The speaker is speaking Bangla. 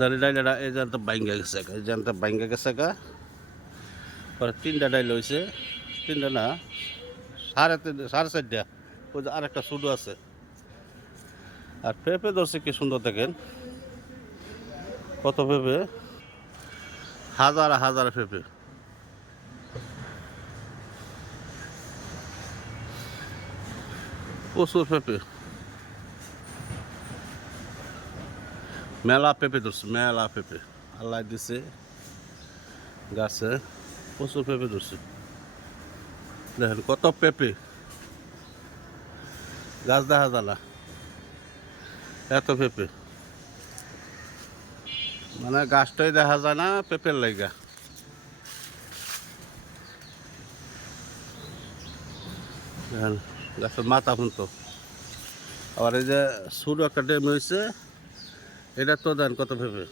ডাইলটা এই জানটা বাইঙ্গা গেছে এই জানটা বাইঙ্গা গেছে গা পরে 3টা ডাইল হয়েছে 3টা না 4.5 ওই যে আরেকটা সুডো আছে আর পেঁপে ধরছে কি সুন্দর দেখেন কত পেঁপে হাজার হাজার পেঁপে প্রচুর পেঁপে মেলা পেঁপে ধরছে মেলা পেঁপে আল্লাহ দিছে গাছে প্রচুর পেঁপে ধরছে দেখেন কত পেঁপে গাছ দেখা যায় না এত পেঁপে মানে গাছটাই দেখা যায় না পেঁপের লাইগা দেখেন গাছের মাথা তো আবার এই যে ছোট একটা ড্যাম হয়েছে এটা তো দেন কত পেঁপে